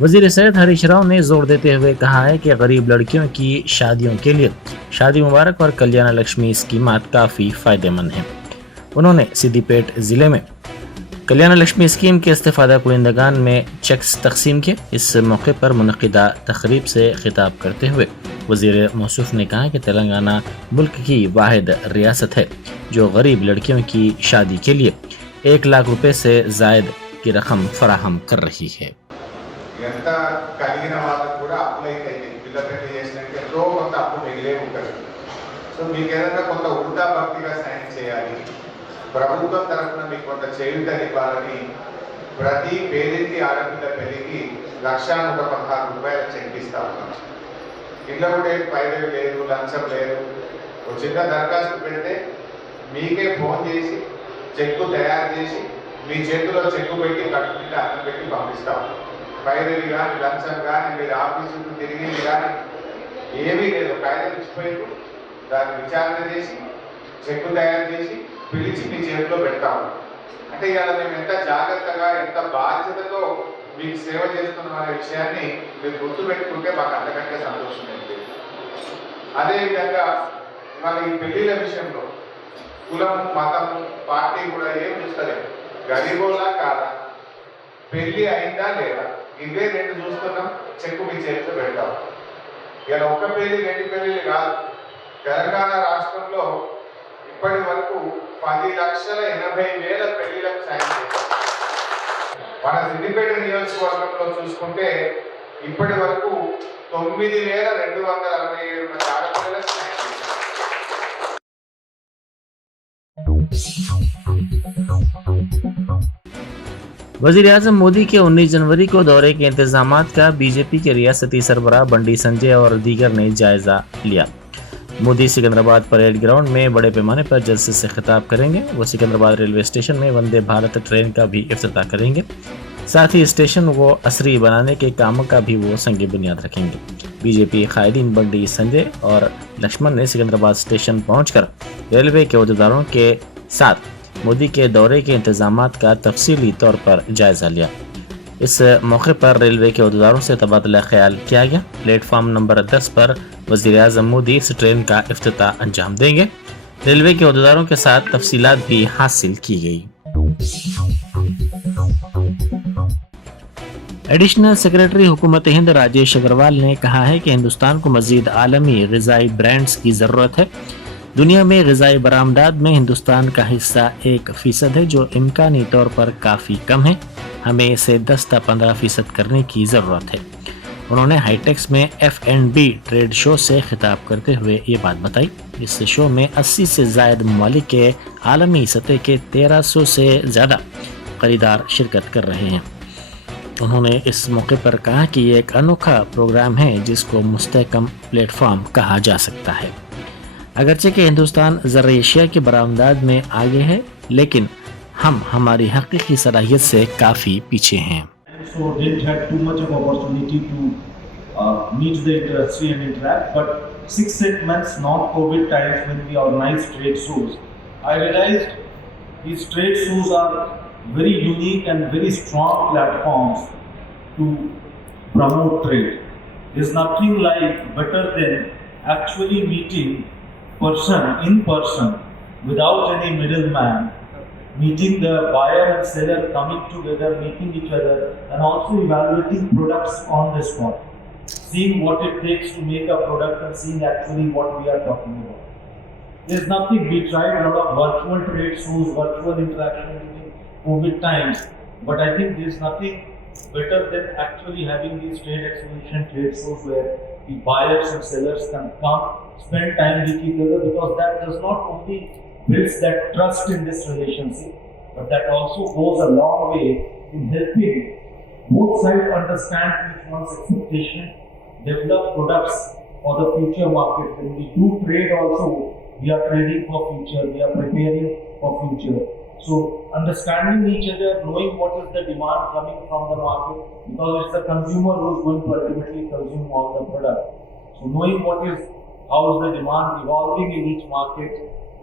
वजीर सेहत हरीश राव ने जोर देते हुए कहा है कि गरीब लड़कियों की शादियों के लिए शादी मुबारक और कल्याण लक्ष्मी स्कीमात काफ़ी फ़ायदेमंद हैं। उन्होंने सिद्दीपेट ज़िले में कल्याण लक्ष्मी स्कीम के इस्तेफादा कुनिंदगान में चेक्स तकसीम किए। इस मौके पर मुनक़िदा तकरीब से खिताब करते हुए वज़ीर मौसूफ ने कहा कि तेलंगाना मुल्क की वाहिद रियासत है जो गरीब लड़कियों की शादी के लिए 1 लाख रुपए से ज़ायद की रकम फराहम कर रही है। ఎంత కలిగిన వాళ్ళకు కూడా అప్లై అయితే పిల్ల పెళ్లి చేసినట్టు ఎంతో కొంత అప్పు మిగిలే ఉంటుంది. సో మీకు ఏదైనా కొంత వృద్ధా భక్తిగా సాయం చేయాలి, ప్రభుత్వం తరఫున మీకు కొంత చేయుతనివ్వాలని ప్రతి పేదింటి ఆడపిల్ల పెళ్లికి 1,116 రూపాయల చెక్ ఇస్తా ఉన్నాం. ఇళ్ళ కూడా పైరవి లేదు, లంచం లేదు. ఒక చిన్న దరఖాస్తు పెడితే మీకే ఫోన్ చేసి చెక్కు తయారు చేసి మీ చేతిలో చెక్కు పెట్టి కట్టు మీద అన్నం పెట్టి పంపిస్తాం. పైరవి కానీ లంచం కానీ మీరు ఆఫీసుకు తిరిగింది కానీ ఏమీ లేదు. కాగితం ఇచ్చిపోయారు, దాన్ని విచారణ చేసి చెక్కు తయారు చేసి పిలిచి మీ చేతిలో పెడతాము. అంటే ఇవాళ మేము ఎంత జాగ్రత్తగా ఎంత బాధ్యతతో మీకు సేవ చేస్తున్నాం అనే విషయాన్ని మీరు గుర్తుపెట్టుకుంటే మాకు అంతకంటే సంతోషం ఏంటి. అదేవిధంగా మన ఈ పెళ్లిళ్ళ విషయంలో కులం మతము పార్టీ కూడా ఏం చూస్తలేదు. గరీబోలా కాదా, పెళ్లి అయిందా లేదా, ఇవే రెండు చూస్తున్నాం. చెక్కు మీ చేతిలో పెడతాం. ఇలా ఒక పెళ్లి 2 పెళ్లిళ్ళు కాదు. తెలంగాణ రాష్ట్రంలో ఇప్పటి వరకు 10,80,000 పెళ్లిలకు సాయం చేశారు. మన సిద్దిపేట నియోజకవర్గంలో చూసుకుంటే ఇప్పటి వరకు 9,267 మంది ఆడపిల్లలకు సాయం చేశారు. वज़ीर-ए-आज़म मोदी के 19 जनवरी को दौरे के इंतजामात का बीजेपी के रियासती सरबराह बंडी संजय और दीगर ने जायजा लिया। मोदी सिकंदराबाद परेड ग्राउंड में बड़े पैमाने पर जलसे से खिताब करेंगे। वो सिकंदराबाद रेलवे स्टेशन में वंदे भारत ट्रेन का भी इफ्तिताह करेंगे। साथ ही स्टेशन को असरी बनाने के कामों का भी वो संग बुनियाद रखेंगे। बीजेपी कायदीन बंडी संजय और लक्ष्मण ने सिकंदराबाद स्टेशन पहुंचकर रेलवे के अहदेदारों के साथ मोदी के दौरे के इंतजामात का तफसीली तौर पर जायजा लिया। इस मौके पर रेलवे के अहदेदारों से तबादला ख्याल किया गया। प्लेटफार्म नंबर 10 पर वज़ीर-ए-आज़म मोदी इस ट्रेन का इफ्तिताह अंजाम देंगे। रेलवे के अहदेदारों के साथ तफसीलात भी हासिल की गई। एडिशनल सेक्रेटरी हुकूमत हिंद राजेश अग्रवाल ने कहा है कि हिंदुस्तान को मज़ीद आलमी ग़िज़ाई ब्रांड्स की ज़रूरत है। दुनिया में ग़िज़ाई बरामदात में हिंदुस्तान का हिस्सा 1% है जो इम्कानी तौर पर काफ़ी कम है। हमें इसे 10-15% करने की ज़रूरत है। उन्होंने हाईटेक्स में F&B ट्रेड शो से खिताब करते हुए ये बात बताई। इस शो में 80 से ज़ायद ममालिक के आलमी सतह के 1300 से ज़्यादा खरीदार शिरकत कर रहे हैं। उन्होंने इस मौके पर कहा कि ये एक अनोखा प्रोग्राम है जिसको मुस्तहकम प्लेटफॉर्म कहा जा सकता है। अगरचे कि हिंदुस्तान ज़र एशिया के बरामदाद में आगे है, लेकिन हम हमारी हकीकी सलाहियत से काफ़ी पीछे हैं। So didn't have too much of opportunity to meet the industry and interact, but 6-8 months non-COVID times when we organized trade shows, I realized these trade shows are very unique and very strong platforms to promote trade. There's nothing like better than actually meeting in person without any middleman, meeting the buyer and seller coming together, meeting each other, and also evaluating products on the spot, seeing what it takes to make a product and seeing actually what we are talking about. There's nothing, we tried a lot of virtual trade shows, virtual interaction during COVID times, but I think there's nothing better than actually having these trade exhibition trade shows where the buyers and sellers can come, spend time with each other, because that does not only builds that trust in this relationship, but that also goes a long way in helping both sides understand each one's expectation, develop products for the future market. When we do trade also, we are trading for future, we are preparing for future. So understanding each other, knowing what is the demand coming from the market, because it's the consumer who is going to ultimately consume all the product. So knowing how is the demand evolving in each market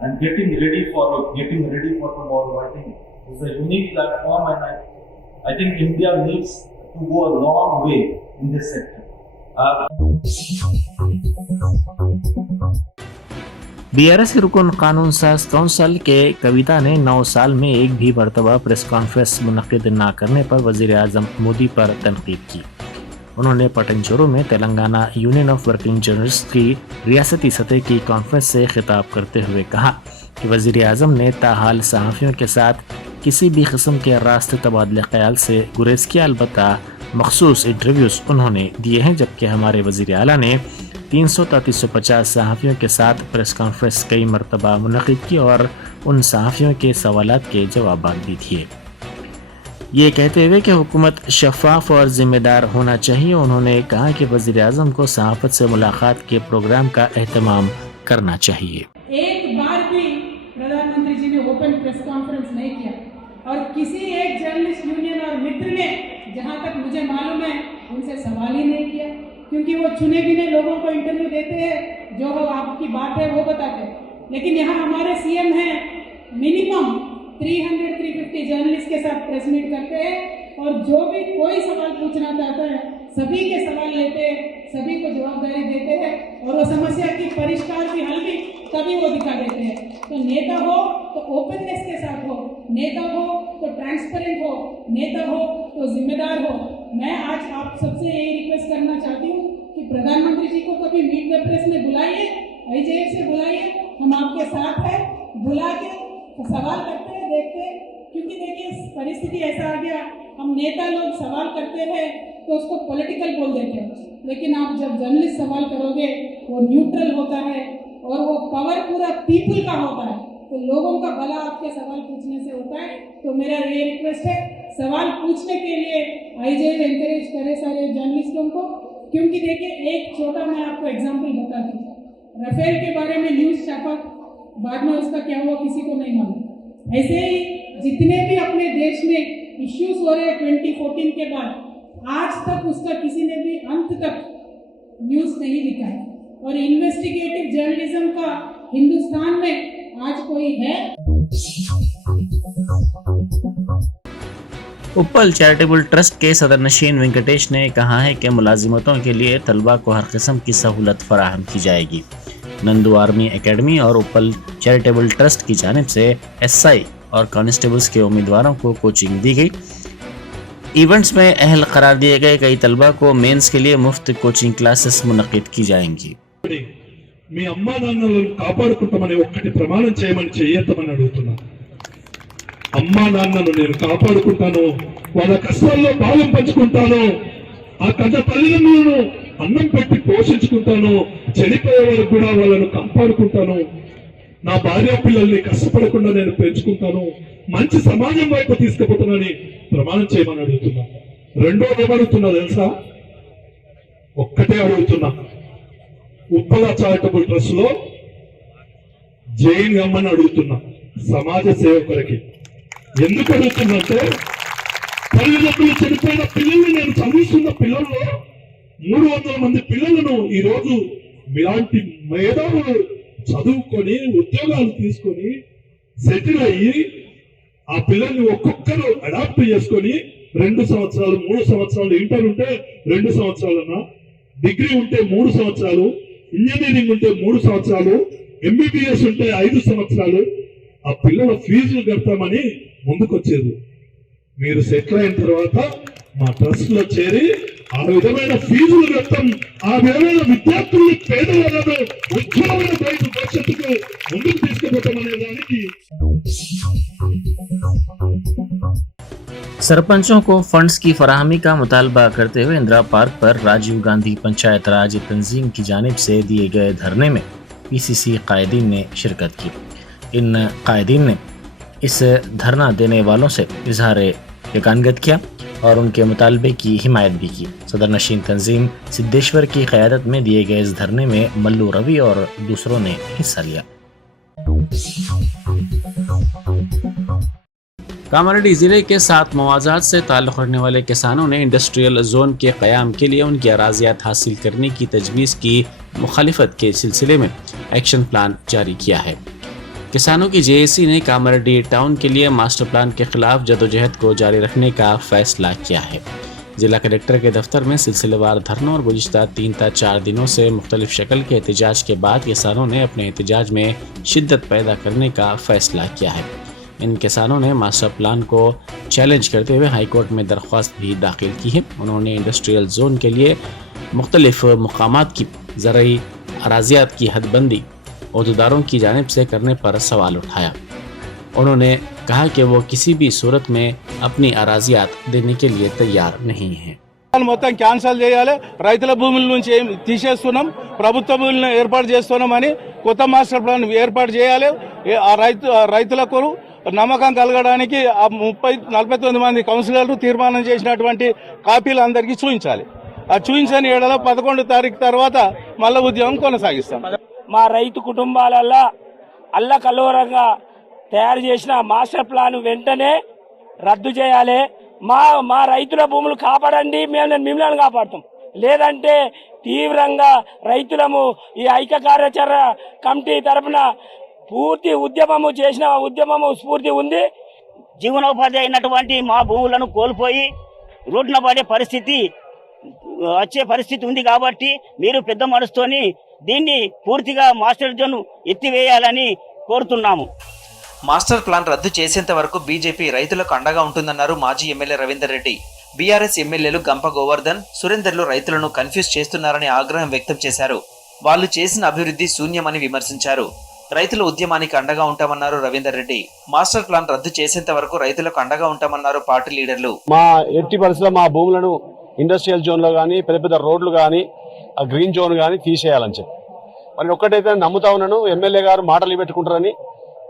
and getting ready for it, getting ready for tomorrow, I think is a unique platform, and I think India needs to go a long way in this sector. BRS के रुकन कानून साज council के कविता ने 9 साल में एक भी मरतबा प्रेस कॉन्फ्रेंस मुनक्किद न करने पर वजीर आजम मोदी पर तनकीद की। उन्होंने पटनचेरू में Telangana union of working journalist की रियासती सतह की कॉन्फ्रेंस से खिताब करते हुए कहा कि वजीर आजम ने ताहाल सहाफ़ियों के साथ किसी भी किस्म के रास्ते तबादले ख्याल से गुरेज किया। अलबत्ता मखसूस इंटरव्यूज़ उन्होंने दिए हैं, जबकि हमारे वज़ीर आला ने 300-350 सहाफ़ियों के साथ प्रेस कॉन्फ्रेंस कई मरतबा मुनक़िद की और उन सहाफ़ियों के सवालात के जवाब भी दिए। ये कहते हुए कि हुकूमत शफाफ और ज़िम्मेदार होना चाहिए, उन्होंने कहा कि वज़ीर आज़म को सहाफ़त से मुलाकात के प्रोग्राम का एहतमाम करना चाहिए। एक बार भी प्रधानमंत्री जी ने ओपन प्रेस कॉन्फ्रेंस नहीं किया और किसी एक जर्नलिस्ट यूनियन और मित्र ने, जहां तक मुझे मालूम है, उनसे सवाल ही नहीं किया, क्योंकि वो चुने गिने लोगों को इंटरव्यू देते हैं, जो हो आपकी बात है वो बताते हैं। लेकिन यहाँ हमारे सीएम हैं, मिनिमम 300-350 जर्नलिस्ट के साथ प्रेस मीट करते हैं और जो भी कोई सवाल पूछना चाहता है सभी के सवाल लेते हैं, सभी को जवाबदारी देते हैं और वो समस्या की परिष्कार की हल भी तभी वो दिखा देते हैं। तो नेता हो तो ओपननेस के साथ हो, नेता हो तो ट्रांसपेरेंट हो, नेता हो तो जिम्मेदार हो। मैं आज आप सबसे यही रिक्वेस्ट करना चाहती हूँ कि प्रधानमंत्री जी को कभी मीट द प्रेस में बुलाइए, IJF से बुलाइए, हम आपके साथ हैं, बुला के सवाल करते हैं, देखते हैं। क्योंकि देखिए परिस्थिति ऐसा आ गया, हम नेता लोग सवाल करते हैं तो उसको पॉलिटिकल बोल देते हैं, लेकिन आप जब जर्नलिस्ट सवाल करोगे वो न्यूट्रल होता है और वो पावर पूरा पीपल का होता है, तो लोगों का भला आपके सवाल पूछने से होता है। तो मेरा ये रिक्वेस्ट है, सवाल पूछने के लिए IJF एनकरेज करे सारे जर्नलिस्टों को। क्योंकि देखिए एक छोटा मैं आपको एग्जाम्पल बताती हूँ, राफेल के बारे में न्यूज़ छापा, बाद में उसका क्या हुआ किसी को नहीं मालूम। ऐसे ही जितने भी अपने देश में इश्यूज हो रहे हैं 2014 के बाद, आज तक उसका किसी ने भी अंत तक न्यूज़ नहीं लिखा है। और इन्वेस्टिगेटिव जर्नलिज्म का हिंदुस्तान में आज कोई है? उपल चैरिटेबल ट्रस्ट के सदर नशीन वेंकटेश ने कहा है कि मुलाजिमतों के लिए तलबा को हर किस्म की सहूलत फराहम की जाएगी। नंदू आर्मी एकेडमी और उपल चैरिटेबल ट्रस्ट की जानिब से SI और कांस्टेबल्स के उम्मीदवारों को कोचिंग दी गई। इवेंट्स में अहल करार दिए गए कई तलबा को मेंस के लिए मुफ्त कोचिंग क्लासेस मुनक्किद की जाएंगी। మీ అమ్మా నాన్నలను కాపాడుకుంటామని ఒక్కటి ప్రమాణం చేయమని చేయొద్దామని అడుగుతున్నా. అమ్మా నాన్నను నేను కాపాడుకుంటాను, వాళ్ళ కష్టాల్లో భాగం పంచుకుంటాను, ఆ కథ తల్లిదండ్రులను అన్నం పెట్టి పోషించుకుంటాను, చనిపోయే వరకు కూడా వాళ్ళను కాపాడుకుంటాను, నా భార్య పిల్లల్ని కష్టపడకుండా నేను పెంచుకుంటాను, మంచి సమాజం వైపు తీసుకుపోతానని ప్రమాణం చేయమని అడుగుతున్నా. రెండోది ఏమడుగుతున్నా తెలుసా? ఒక్కటే అడుగుతున్నా, ఉప్పల చారిటబుల్ ట్రస్ట్ లో జైన్ గమ్మని అడుగుతున్నా, సమాజ సేవకులకి. ఎందుకు అడుగుతున్నంటే తల్లిదండ్రులు చనిపోయిన పిల్లల్ని నేను చదివిస్తున్న పిల్లల్లో 300 మంది పిల్లలను ఈ రోజు మీలాంటి మేధావులు చదువుకొని ఉద్యోగాలు తీసుకొని సెటిల్ అయ్యి ఆ పిల్లల్ని ఒక్కొక్కరు అడాప్ట్ చేసుకొని 2 సంవత్సరాలు 3 సంవత్సరాలు ఇంటర్ ఉంటే 2 సంవత్సరాలన్నా, డిగ్రీ ఉంటే 3 సంవత్సరాలు, ఇంజనీరింగ్ ఉంటే 3 సంవత్సరాలు, MBBS ఉంటే 5 సంవత్సరాలు ఆ పిల్లల ఫీజులు కడతామని ముందుకొచ్చేది. మీరు సెటిల్ అయిన తర్వాత మా ట్రస్ట్ లో చేరి ఆ విధమైన ఫీజులు కడతాం, ఆ విధమైన విద్యార్థుల్ని పేదవాళ్ళను ఉజ్వలమైన భవిష్యత్తుకు ముందుకు తీసుకుపోతామనే దానికి सरपंचों को फंड्स की फराहमी का मुतालबा करते हुए इंदिरा पार्क पर राजीव गांधी पंचायत राज तंजीम की जानिब से दिए गए धरने में PCC कायदीन ने शिरकत की। इन कायदीन ने इस धरना देने वालों से इजहार यकानगत किया और उनके मुतालबे की हिमायत भी की। सदर नशीन तंजीम सिद्धेश्वर की क़यादत में दिए गए इस धरने में मल्लू रवि और दूसरों ने हिस्सा लिया। कामारेड्डी जिले के 7 मवाज़ात से ताल्लुक़ रखने वाले किसानों ने इंडस्ट्रियल जोन के क़याम के लिए उनकी अराज़ियात हासिल करने की तजवीज़ की मुखालिफत के सिलसिले में एक्शन प्लान जारी किया है। किसानों की JAC ने कामारेड्डी टाउन के लिए मास्टर प्लान के खिलाफ जदोजहद को जारी रखने का फैसला किया है। जिला कलेक्टर के दफ्तर में सिलसिलेवार धरनों और गुज़िश्ता 3 ta 4 दिनों से मुख्तलिफ शक्ल के एहतजाज के बाद किसानों ने अपने एहतजाज में शिद्दत पैदा करने का फैसला किया है। इन किसानों ने मास्टर प्लान को चैलेंज करते हुए हाई कोर्ट में दरख्वास्त भी दाखिल की है। उन्होंने इंडस्ट्रियल जोन के लिए मुख्तलिफ मकामात की ज़रई अराजियात की हदबंदी अहदेदारों की जानिब से करने पर सवाल उठाया। उन्होंने कहा कि वो किसी भी सूरत में अपनी अराजियात देने के लिए तैयार नहीं हैं। మొత్తం క్యాన్సిల్ చేయాలి, రైతుల భూముల నుంచి ఏం తీసేస్తున్నాం, ప్రభుత్వ భూములను ఏర్పాటు చేస్తున్నామని కొత్త మాస్టర్ ప్లాన్ ఏర్పాటు చేయాలి. ఆ రైతులకు నమ్మకం కలగడానికి ఆ 49 మంది కౌన్సిలర్లు తీర్మానం చేసినటువంటి కాపీలు అందరికీ చూపించాలి. ఆ చూపించని ఏడలో 11 తారీఖు తర్వాత మళ్ళీ ఉద్యమం కొనసాగిస్తాం. మా రైతు కుటుంబాలల్లో అల్లకల్లోరంగా తయారు చేసిన మాస్టర్ ప్లాన్ వెంటనే రద్దు చేయాలి. మా రైతుల భూములు కాపాడండి, మేము మిమ్మల్ని కాపాడుతాం. లేదంటే తీవ్రంగా రైతులము ఈ ఐక్య కార్యాచరణ కమిటీ తరఫున పూర్తి ఉద్యమము స్ఫూర్తి ఉంది. జీవనోపాధి అయినటువంటి మా భూములను కోల్పోయి రోడ్డున పడే పరిస్థితి వచ్చే పరిస్థితి ఉంది. కాబట్టి మీరు పెద్ద మనసుతోని దీన్ని పూర్తిగా మాస్టర్ జోన్ ఎత్తివేయాలని కోరుతున్నాము. మాస్టర్ ప్లాన్ రద్దు చేసేంత వరకు బీజేపీ రైతులకు అండగా ఉంటుందన్నారు మాజీ ఎమ్మెల్యే రవీందర్ రెడ్డి. బీఆర్ఎస్ ఎమ్మెల్యేలు గంప గోవర్ధన్, సురేందర్లు రైతులను కన్ఫ్యూజ్ చేస్తున్నారని ఆగ్రహం వ్యక్తం చేశారు. వాళ్ళు చేసిన అభివృద్ధి శూన్యమని విమర్శించారు. రైతుల ఉద్యమానికి అండగా ఉంటామన్నారు రవీందర్ రెడ్డి. మాస్టర్ ప్లాన్ రద్దు చేసేంత వరకు రైతులకు అండగా ఉంటామన్నారు పార్టీ లీడర్లు. మా ఎట్టి పరిస్థితుల్లో మా భూములను ఇండస్ట్రియల్ జోన్ లో కానీ, పెద్ద పెద్ద రోడ్లు కానీ, ఆ గ్రీన్ జోన్ కానీ తీసేయాలని చెప్పి మరి ఒక్కటైతే నమ్ముతా ఉన్నాను. ఎమ్మెల్యే గారు మాటలు పెట్టుకుంటారని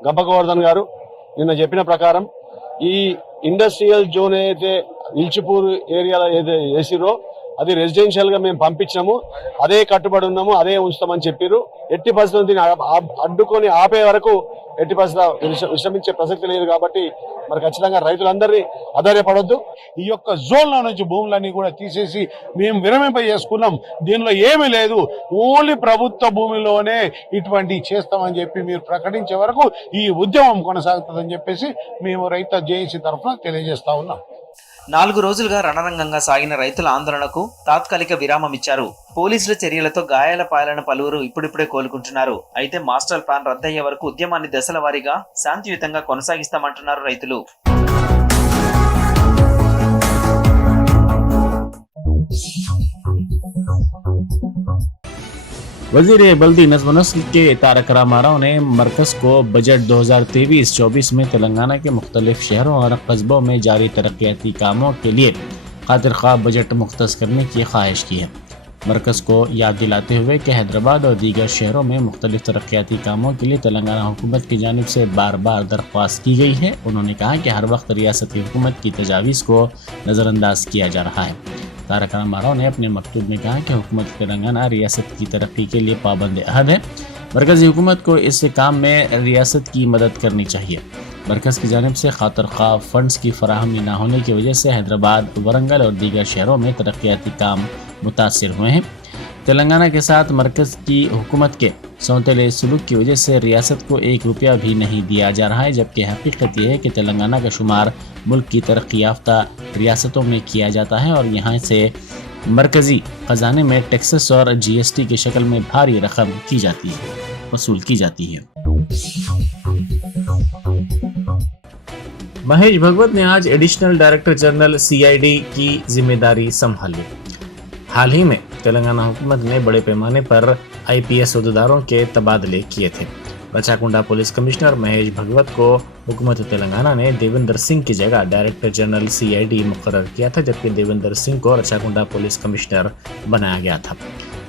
గంప గోవర్ధన్ గారు నిన్న చెప్పిన ప్రకారం ఈ ఇండస్ట్రియల్ జోన్ అయితే ఇల్చిపూర్ ఏరియాలో ఏదైతే వేసిరో అది రెసిడెన్షియల్ గా మేము పంపించాము, అదే కట్టుబడి ఉన్నాము, అదే ఉంచుతామని చెప్పారు. ఎట్టి పరిస్థితుల్లో దీన్ని అడ్డుకొని ఆపే వరకు ఎట్టి పరిస్థితుల్లో విశ్రమించే ప్రసక్తి లేదు. కాబట్టి మరి ఖచ్చితంగా రైతులందరినీ ఆధారపడొద్దు. ఈ యొక్క జోన్ల నుంచి భూములన్నీ కూడా తీసేసి మేము విరమింపజేసుకున్నాం. దీనిలో ఏమీ లేదు, ఓన్లీ ప్రభుత్వ భూమిలోనే ఇటువంటి చేస్తామని చెప్పి మీరు ప్రకటించే వరకు ఈ ఉద్యమం కొనసాగుతుందని చెప్పేసి మేము రైతు జేఏసీ తరఫున తెలియజేస్తా ఉన్నాం. 4 రోజులుగా రణరంగంగా సాగిన రైతుల ఆందోళనకు తాత్కాలిక విరామం ఇచ్చారు. పోలీసుల చర్యలతో గాయాల పాలైన పలువురు ఇప్పుడిప్పుడే కోలుకుంటున్నారు. అయితే మాస్టర్ ప్లాన్ రద్దయ్యే వరకు ఉద్యమాన్ని దశల వారీగా శాంతియుతంగా కొనసాగిస్తామంటున్నారు రైతులు. वज़ीर बल्दी नज़्म नस्ल के तारक रामाराव ने मरकज़ को बजट 2023-24 में तेलंगाना के मुख्तलिफ शहरों और कस्बों में जारी तरक्याती कामों के लिए खातिर ख्वाह बजट मुख्तस करने की ख्वाहिश की है। मरकज़ को याद दिलाते हुए कि हैदराबाद और दीगर शहरों में मुख्तलिफ तरक्याती कामों के लिए तेलंगाना हुकूमत की जानिब से बार बार दरख्वास्त की गई है। उन्होंने कहा कि हर वक्त रियासती हुकूमत की तजावीज़ को नज़रअंदाज किया जा रहा है। तारक रामाराव ने अपने मकतूब में कहा कि हुकूमत तेलंगाना रियासत की तरक्की के लिए पाबंद अहद है। मरकज़ी हुकूमत को इस काम में रियासत की मदद करनी चाहिए। मरकज़ की जानिब से खातिर ख्वाह फंड्स की फराहमी न होने की वजह से हैदराबाद, वरंगल और दीगर शहरों में तरक्याती काम मुतासिर हुए हैं। तेलंगाना के साथ मरकज़ की हुकूमत के सौतेले सलूक की वजह से रियासत को 1 रुपया भी नहीं दिया जा रहा है, जबकि हकीकत यह है कि तेलंगाना का शुमार मुल्क की तरक्की याफ्ता रियासतों में किया जाता है और यहाँ से मरकज़ी ख़जाने में टैक्सेस और GST की शक्ल में भारी रकम वसूल की जाती है। महेश भगवत ने आज एडिशनल डायरेक्टर जनरल CID की जिम्मेदारी संभाली। हाल ही में तेलंगाना हुकूमत ने बड़े पैमाने पर IPS अहदेदारों के तबादले किए थे। रचाकुंडा पुलिस कमिश्नर महेश भगवत को हुकूमत तेलंगाना ने देवेंद्र सिंह की जगह डायरेक्टर जनरल CID मुकर्रर किया था, जबकि देवेंद्र सिंह को रचाकुंडा पुलिस कमिश्नर बनाया गया था।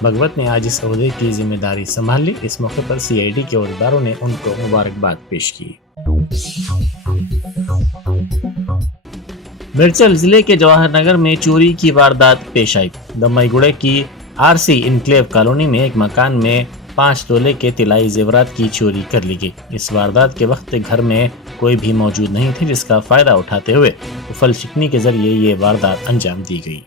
भगवत ने आज इस ओहदे की जिम्मेदारी संभाल ली। इस मौके पर CID के अहदेदारों ने उनको मुबारकबाद पेश की। मिर्चल जिले के जवाहर नगर में चोरी की वारदात पेश आई। दम्माईगुड़े की RC इनक्लेव कॉलोनी में एक मकान में 5 तोले के तिलाई जेवरात की चोरी कर ली गई। इस वारदात के वक्त घर में कोई भी मौजूद नहीं थे, जिसका फायदा उठाते हुए उफल शिकनी के जरिए ये वारदात अंजाम दी गई।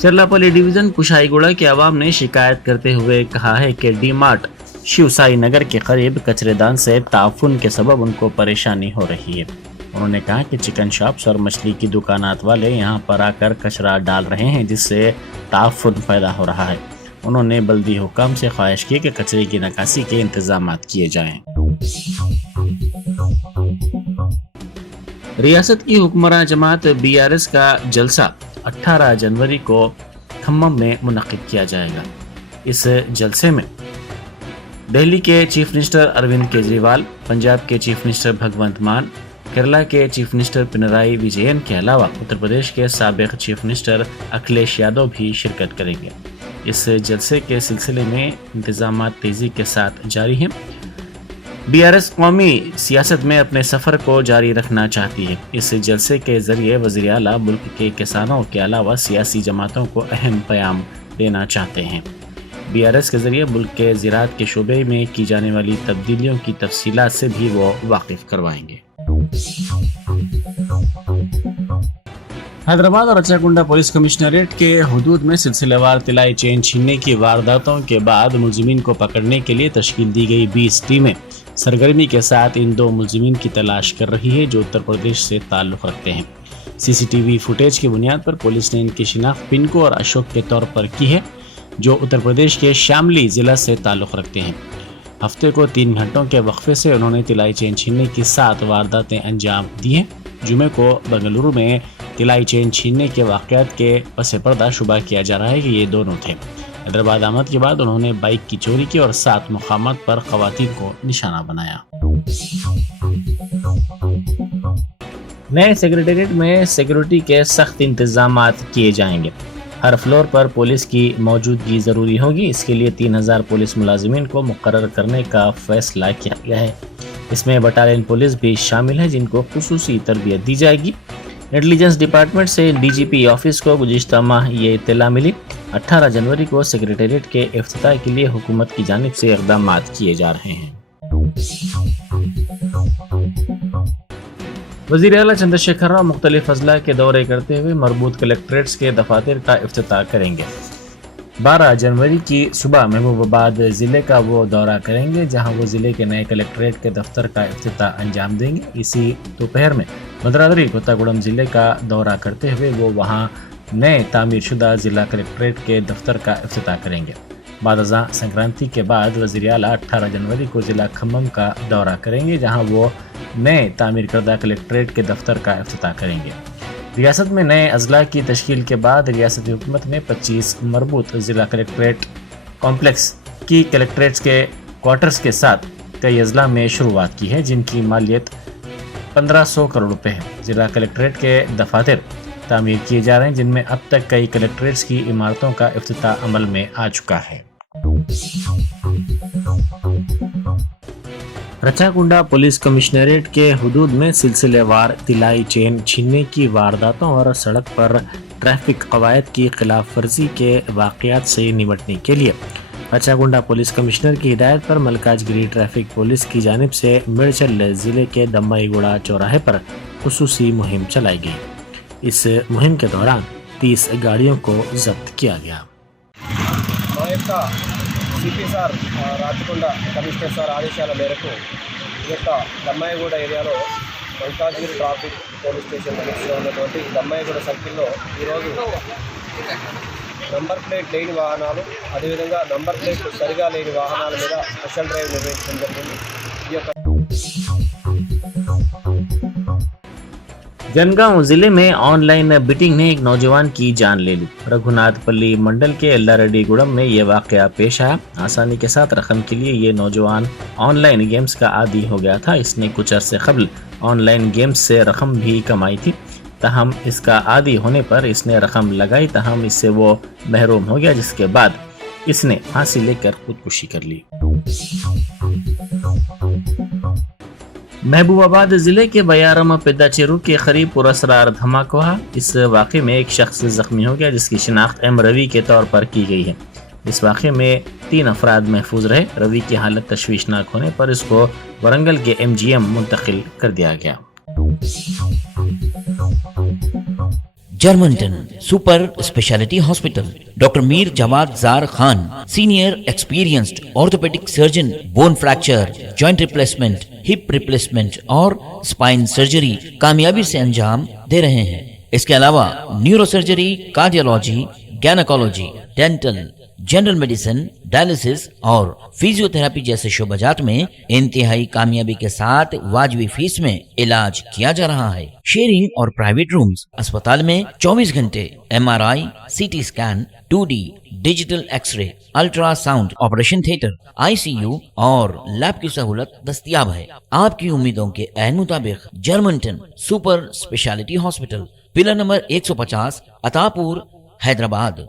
चरलापल्ली डिवीजन कुशाईगुड़ा के अवाम ने शिकायत करते हुए कहा है कि डी-मार्ट शिवसाई नगर के करीब कचरेदान से ताफुन के सबब उनको परेशानी हो रही है। उन्होंने कहा कि चिकन शॉप्स और मछली की दुकानात वाले यहाँ पर आकर कचरा डाल रहे हैं, जिससे ताफुन पैदा हो रहा है। उन्होंने बल्दी हुक्काम से ख्वाहिश की कि कचरे की निकासी के इंतजाम किए जाएं। रियासत की हुक्मरान जमात BRS का जलसा 18 जनवरी को खम्मम में मुनक्किद किया जाएगा। इस जलसे में दिल्ली के चीफ मिनिस्टर अरविंद केजरीवाल, पंजाब के चीफ मिनिस्टर भगवंत मान, केरला के चीफ मिनिस्टर पिनराई विजयन के अलावा उत्तर प्रदेश के साबिक चीफ मिनिस्टर अखिलेश यादव भी शिरकत करेंगे। इस जलसे के सिलसिले में इंतजाम तेजी के साथ जारी हैं। BRS कौमी सियासत में अपने सफ़र को जारी रखना चाहती है। इस जलसे के ज़रिए वज़ीर आला मुल्क के किसानों के अलावा सियासी जमातों को अहम पैगाम देना चाहते हैं। BRS के ज़रिए मुल्क के ज़राअत के शोबे में की जाने वाली तब्दीलियों की तफसीलात से भी वो वाकिफ़ करवाएंगे। हैदराबाद और रचाकुंडा पुलिस कमिश्नरेट के हुदूद में सिलसिलेवार तिलाई चेन छीनने की वारदातों के बाद मुलजिमीन को पकड़ने के लिए तश्कील दी गई 20 टीमें सरगर्मी के साथ इन 2 मुलजिमीन की तलाश कर रही है जो उत्तर प्रदेश से ताल्लुक़ रखते हैं। CCTV फुटेज की बुनियाद पर पुलिस ने इनकी शिनाख्त पिनको और अशोक के तौर पर की है, जो उत्तर प्रदेश के शामली ज़िला से ताल्लुक़ रखते हैं। हफ्ते को 3 घंटों के वक्फे से उन्होंने तिलाई चेन छीनने की 7 वारदातें अंजाम दी हैं। जुमे को बेंगलुरु में तिलाई चेन छीनने के वाक़यात के पस पर्दा शुबा किया जा रहा है कि ये दोनों थे। हैदराबाद आमद के बाद उन्होंने बाइक की चोरी की और 7 मुक़ामात पर ख़वातीन को निशाना बनाया। नए सेक्रेटेरिएट में सिक्योरिटी के सख्त इंतजामात किए जाएंगे। हर फ्लोर पर पुलिस की मौजूदगी ज़रूरी होगी। इसके लिए 3000 पुलिस मुलाजिमीन को मुकर्रर करने का फैसला किया गया है। इसमें बटालियन पुलिस भी शामिल है, जिनको खुसूसी तरबियत दी जाएगी। इंटेलिजेंस डिपार्टमेंट से DGP ऑफिस को गुज़िश्ता माह ये इत्तला मिली। 18 जनवरी को सेक्रेटेरिएट के इफ्तिताह के लिए हुकूमत की जानिब से इक़दामात किए जा रहे हैं। वज़ीर आला चंद्रशेखर राव मुख्तलिफ अज़ला के दौरे करते हुए मरबूत कलेक्ट्रेट्स के दफातर का इफ्तिताह करेंगे। 12 जनवरी की सुबह महबूबाबाद ज़िले का वो दौरा करेंगे, जहां वो ज़िले के नए कलेक्ट्रेट के दफ्तर का इफ्तिताह अंजाम देंगे। इसी दोपहर में भद्रावती कोत्तागुड़म ज़िले का दौरा करते हुए वो वहां नए तामीर शुदा ज़िला कलेक्ट्रेट के दफ्तर का इफ्तिताह करेंगे। बाद अज़ां संक्रांति के बाद वज़ीर आला 18 जनवरी को ज़िला खम्मम का दौरा करेंगे, जहां वो नए तामीर करदा कलेक्ट्रेट के दफ्तर का इफ्तिताह करेंगे। रियासत में नए अजला की तश्कील के बाद रियासती हुकूमत ने 25 मरबूत ज़िला कलेक्ट्रेट कॉम्प्लेक्स की कलेक्ट्रेट्स के क्वार्टर्स के साथ कई अजला में शुरुआत की है, जिनकी मालियत 1500 करोड़ रुपए है। ज़िला कलेक्ट्रेट के दफातर तामीर किए जा रहे हैं, जिनमें अब तक कई कलेक्ट्रेट्स की इमारतों का इफ्तिताह अमल में आ चुका है। रचाकुंडा पुलिस कमिश्नरेट के हुदूद में सिलसिलेवार तिलाई चेन छीनने की वारदातों और सड़क पर ट्रैफिक कवायद की खिलाफ वर्जी के वाक़यात से निपटने के लिए रचाकुंडा पुलिस कमिश्नर की हिदायत पर मलकाजगिरी ट्रैफिक पुलिस की जानिब से मिर्चल ज़िले के दम्माईगुड़ा चौराहे पर खुसूसी मुहिम चलाई गई। इस मुहिम के दौरान 30 गाड़ियों को जब्त किया गया। CP sir Rachakonda commissioner sir ఆదేశాల మేరకు ఈ యొక్క దమ్మాయిగూడ ఏరియాలో మల్కాజ్గిరి ట్రాఫిక్ పోలీస్ స్టేషన్ లిమిట్స్లో ఉన్నటువంటి దమ్మాయిగూడ సర్కిల్లో ఈరోజు నంబర్ ప్లేట్ లేని వాహనాలు, అదేవిధంగా నంబర్ ప్లేట్ సరిగా లేని వాహనాల మీద స్పెషల్ డ్రైవ్ నిర్వహించడం జరిగింది। ఈ యొక్క जनगांव जिले में ऑनलाइन बीटिंग ने एक नौजवान की जान ले ली। रघुनाथपल्ली मंडल के एल्लारेड्डीगुड़म में ये वाकया पेश आया। आसानी के साथ रकम के लिए ये नौजवान ऑनलाइन गेम्स का आदी हो गया था। इसने कुछ अरसे कबल ऑनलाइन गेम्स से रकम भी कमाई थी, तहम इसका आदी होने पर इसने रकम लगाई, तहम इससे वो महरूम हो गया, जिसके बाद इसने फांसी लेकर खुदकुशी कर ली। महबूबाबाद जिले के बयारम पिद्दाचेरू के करीब पुरस्कार धमाका हुआ। इस वाक़े में एक शख्स जख्मी हो गया, जिसकी शिनाख्त एम रवि के तौर पर की गई है। इस वाक़े में 3 अफराद महफूज रहे। रवि की हालत तशवीशनाक होने पर इसको वरंगल के MGM मुंतकिल कर दिया गया। Germanten super speciality hospital, doctor Mir Jawad Zar Khan, senior experienced orthopaedic surgeon, bone fracture, joint replacement, hip replacement और स्पाइन सर्जरी कामयाबी से अंजाम दे रहे हैं। इसके अलावा neuro surgery, cardiology, gynaecology, dental, general medicine, dialysis और फिजियोथेरेपी जैसे शोबाजात में इंतहाई कामयाबी के साथ वाजबी फीस में इलाज किया जा रहा है। शेयरिंग और प्राइवेट रूम्स, अस्पताल में 24 घंटे MRI, CT scan, 2D digital x ray, ultrasound, operation theatre, ICU और लैब की सहूलत दस्तयाब है। आपकी उम्मीदों के ऐन मुताबिक Germanten super speciality hospital, pillar number 150, Attapur, Hyderabad.